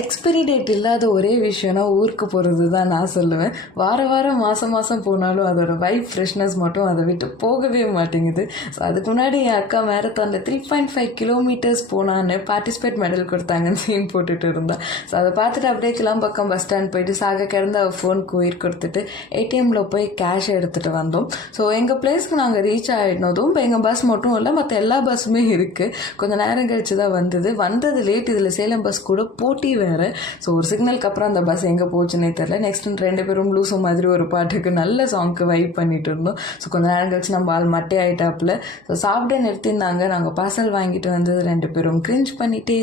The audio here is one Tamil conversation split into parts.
எக்ஸ்பைரி டேட் இல்லாத ஒரே விஷயம்னா ஊருக்கு போகிறது தான் நான் சொல்லுவேன். வாரம் மாதம் மாதம் போனாலும் அதோட வைப் ஃப்ரெஷ்னஸ் மட்டும் அதை விட்டு போகவே மாட்டேங்குது. ஸோ அதுக்கு முன்னாடி என் அக்கா மேரத்தானில் 3.5 கிலோமீட்டர்ஸ் போனான்னு பார்ட்டிசிபேட் மெடல் கொடுத்தாங்கன்னு சீன் போட்டுட்டு இருந்தா. ஸோ அதை பார்த்துட்டு அப்படியே கிளம்பக்கம் பஸ் ஸ்டாண்ட் போயிட்டு சாக கிடந்த ஃபோனுக்கு உயிர் கொடுத்துட்டு ஏடிஎம்மில் போய் கேஷ் எடுத்துகிட்டு வந்தோம். ஸோ எங்கள் பிளேஸ்க்கு நாங்கள் ரீச் ஆகினதும் இப்போ எங்கள் பஸ் மட்டும் இல்லை, மற்ற எல்லா பஸ்ஸுமே இருக்குது. கொஞ்சம் நேரம் கழிச்சு தான் வந்தது லேட். இதில் சேலம் பஸ் கூட போட்டி வேறு. ஸோ ஒரு சிக்னலுக்கு அப்புறம் அந்த பஸ் எங்கே போச்சுன்னே தெரில. நெக்ஸ்ட் 2 பேரும் லூசு மாதிரி ஒரு பாட்டுக்கு நல்ல சாங்க்கு வைப் பண்ணிட்டு இருந்தோம். ஸோ கொஞ்ச நேரம் கழிச்சு நம்ம ஆள் மட்டை ஆகிட்டாப்புல. ஸோ சாப்பிட நிறுத்தியிருந்தாங்க. நாங்கள் பார்சல் வாங்கிட்டு வந்து 2 பேரும் கிரிஞ்ச் பண்ணிகிட்டே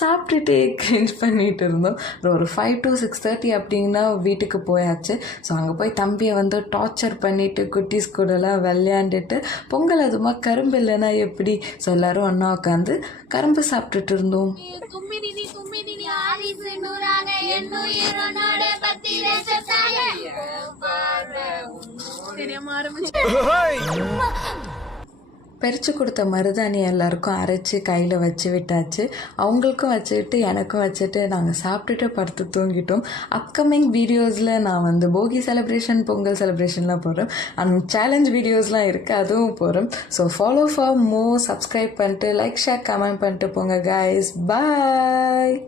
சாப்பிட்டுட்டே கிரிஞ்ச் பண்ணிட்டு இருந்தோம். ஒரு 5 to 6:30 அப்படின்னா வீட்டுக்கு போயாச்சு. ஸோ அங்கே போய் தம்பியை வந்து டார்ச்சர் பண்ணிவிட்டு குட்டீஸ் கூடலாம் விளையாண்டுட்டு பொங்கல் அதுமா கரும்பு இல்லைன்னா எப்படி. ஸோ எல்லோரும் ஒன்றா உட்காந்து கரும்பு சாப்பிட்டுட்டு இருந்தோம். பறித்து கொடுத்த மருதாணி எல்லாருக்கும் அரைச்சி கையில் வச்சு விட்டாச்சு. அவங்களுக்கும் வச்சுட்டு எனக்கும் வச்சுட்டு நாங்கள் சாப்பிட்டுட்டு படுத்து தூங்கிட்டோம். அப்கமிங் வீடியோஸில் நான் வந்து போகி செலிப்ரேஷன், பொங்கல் செலிப்ரேஷன்லாம் போடுறேன். அண்ட் சேலஞ்ச் வீடியோஸ்லாம் இருக்குது, அதுவும் போகிறோம். So follow for more, subscribe பண்ணிட்டு லைக் ஷேர் கமெண்ட் பண்ணிட்டு போங்க கைஸ். பாய்.